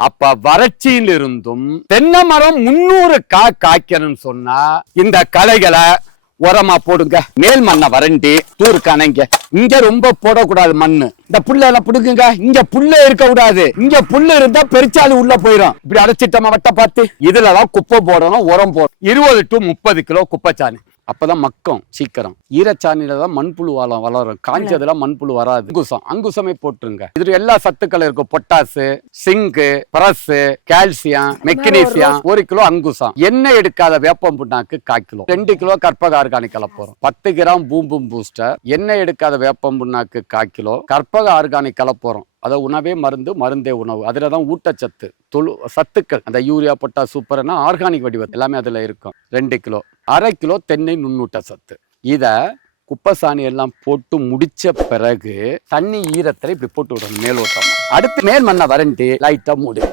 அப்ப வறட்சியிலிருந்தும் தென்னை மரம் 300 காய்க்கணும்னு சொன்னா இந்த களைகளை உரமா போடுங்க. மேல் மண்ணை வறண்டி தூர் கணைங்க. இங்க ரொம்ப போடக்கூடாது மண்ணு. இந்த புல்ல எல்லாம் பிடுங்குங்க. இங்க புல்ல இருக்க கூடாது. இங்க புல்லு இருந்தா பெருச்சாலி உள்ள போயிடும். இப்படி அடைச்சிட்டோமா வட்ட பார்த்து இதுலதான் குப்பை போடணும், உரம் போடணும். 20 to 30 கிலோ குப்பைச்சாணி. அப்பதான் மக்கும் சீக்கிரம். ஈரச்சாணியில தான் மண்புழு வளரும். காஞ்சதுல மண்புழு வராது. அங்குசமே போட்டுருங்க. இதுல எல்லா சத்துக்களும் இருக்கும். பொட்டாசு, சிங்கு, பரஸ், கால்சியம், மெக்னீசியம். 1 கிலோ அங்குசம். எண்ணெய் எடுக்காத வேப்பம் புண்ணாக்கு 1/4 கிலோ. 2 கிலோ கற்பக ஆர்கானிக் கலப்போறோம். 10 கிராம் பூம்பும் பூஸ்டர். எண்ணெய் எடுக்காத வேப்பம் புண்ணாக்கு 1/4 கிலோ. கற்பக ஆர்கானிக் கலப்போறோம். அதை உணவே மருந்து, மருந்தே உணவு. அதுலதான் ஊட்டச்சத்து, சத்துக்கள். அந்த யூரியா, பொட்டாஸ், சூப்பர்னா ஆர்கானிக் வடிவம் எல்லாமே அதுல இருக்கும். 2 கிலோ. 1/2 கிலோ தென்னை நுண்ணூட்ட சத்து. இத குப்பைசாணி எல்லாம் போட்டு முடிச்ச பிறகு தண்ணி ஈரத்துல இப்படி போட்டு விடணும் மேலோட்டமா. அடுத்து மேல் மண்ணை வறண்டி லைட்டா மூடு.